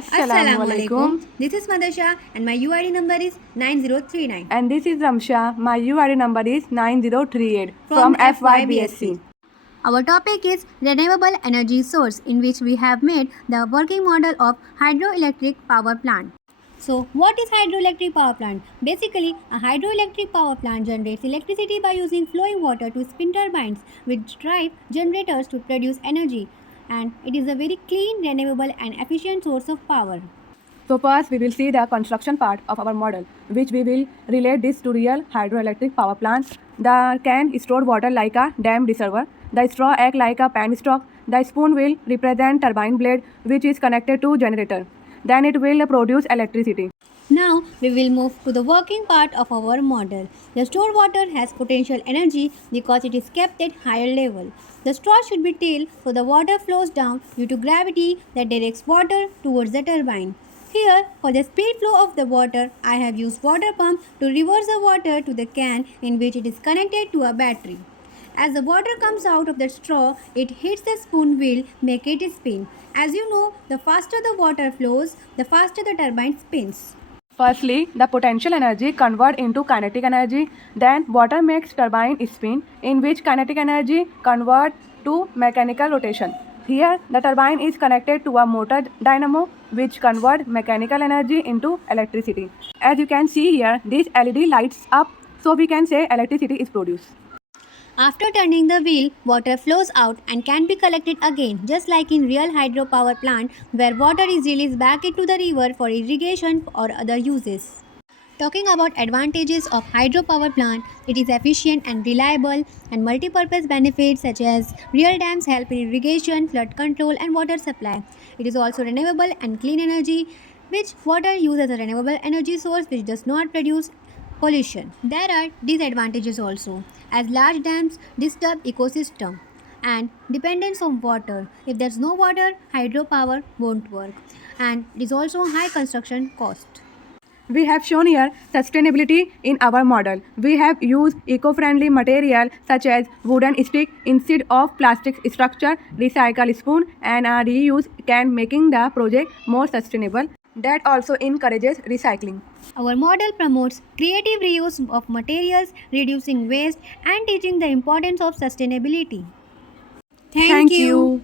Assalamualaikum. This is Madasha and my UID number is 9039. And this is Ramsha. My UID number is 9038 From from FYBSC. Our topic is renewable energy source, in which we have made the working model of hydroelectric power plant. So, what is hydroelectric power plant? Basically, a hydroelectric power plant generates electricity by using flowing water to spin turbines, which drive generators to produce energy. And it is a very clean, renewable, and efficient source of power. So first we will see the construction part of our model, which we will relate this to real hydroelectric power plant. The can store water like a dam reservoir. The straw act like a penstock. The spoon will represent turbine blade, which is connected to generator. Then it will produce electricity. Now we will move to the working part of our model. The stored water has potential energy because it is kept at higher level. The straw should be tailed so the water flows down due to gravity that directs water towards the turbine. Here, for the speed flow of the water, I have used water pump to reverse the water to the can in which it is connected to a battery. As the water comes out of the straw, it hits the spoon wheel, make it spin. As you know, the faster the water flows, the faster the turbine spins. Firstly, the potential energy convert into kinetic energy. Then water makes turbine spin, in which kinetic energy convert to mechanical rotation. Here, the turbine is connected to a motor dynamo, which convert mechanical energy into electricity. As you can see here, this LED lights up, so we can say electricity is produced. After turning the wheel, water flows out and can be collected again, just like in real hydropower plant where water is released back into the river for irrigation or other uses. Talking about advantages of hydropower plant, it is efficient and reliable, and multi-purpose benefits such as real dams help in irrigation, flood control and water supply. It is also renewable and clean energy, which water used as a renewable energy source which does not produce pollution. There are disadvantages also, as large dams disturb ecosystem and dependence on water. If there's no water, hydropower won't work, and it is also high construction cost. We have shown here sustainability in our model. We have used eco-friendly material such as wooden stick instead of plastic structure, recycle spoon and a reuse can, making the project more sustainable. That also encourages recycling. Our model promotes creative reuse of materials, reducing waste, and teaching the importance of sustainability. Thank you.